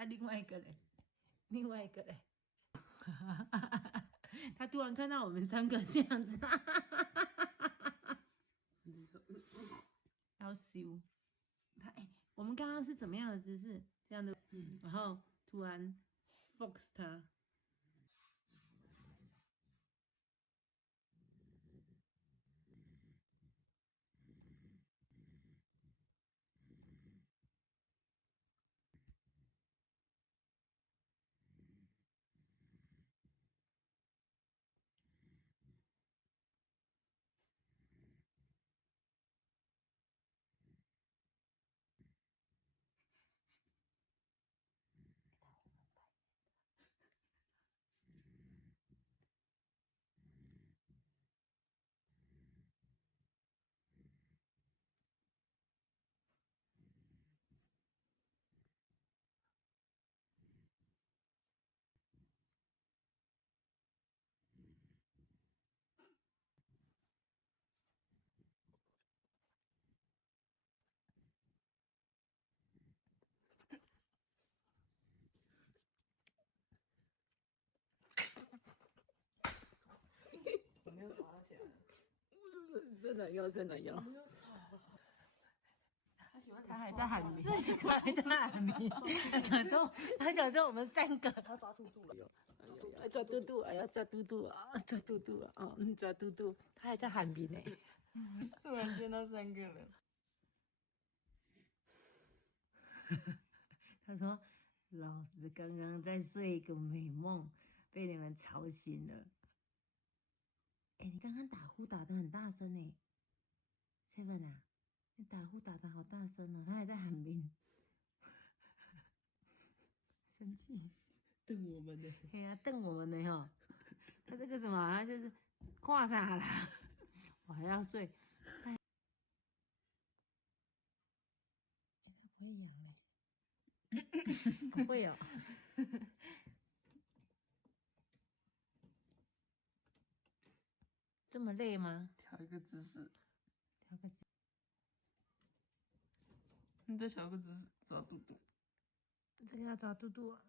啊，另外一个嘞，他突然看到我们3个这样子，要羞他我们刚刚是怎么样的姿势？这样的，然后突然 focus 他。我没有吵他起来了。伸懒腰，伸懒腰。没有吵。他还在喊名，他还在喊名。他想说我们3个。他抓兔兔了。抓嘟嘟，哎呀，抓嘟嘟啊，抓嘟嘟啊，抓嘟嘟。他还在喊名呢。突然见到3个人。他说：“老子刚刚在睡一个美梦，被你们吵醒了。”你刚刚打呼打得很大声呢，Seven 啊，你打呼打得好大声哦，他还在喊名，生气，瞪我们呢。哎呀，瞪我们呢哈，他这个什么，他就是跨啥啦，我还要睡，他不会痒嘞，不会哦。这么累吗？调一个姿势。调个姿，你再调个姿势，抓肚肚。这个要抓嘟嘟啊。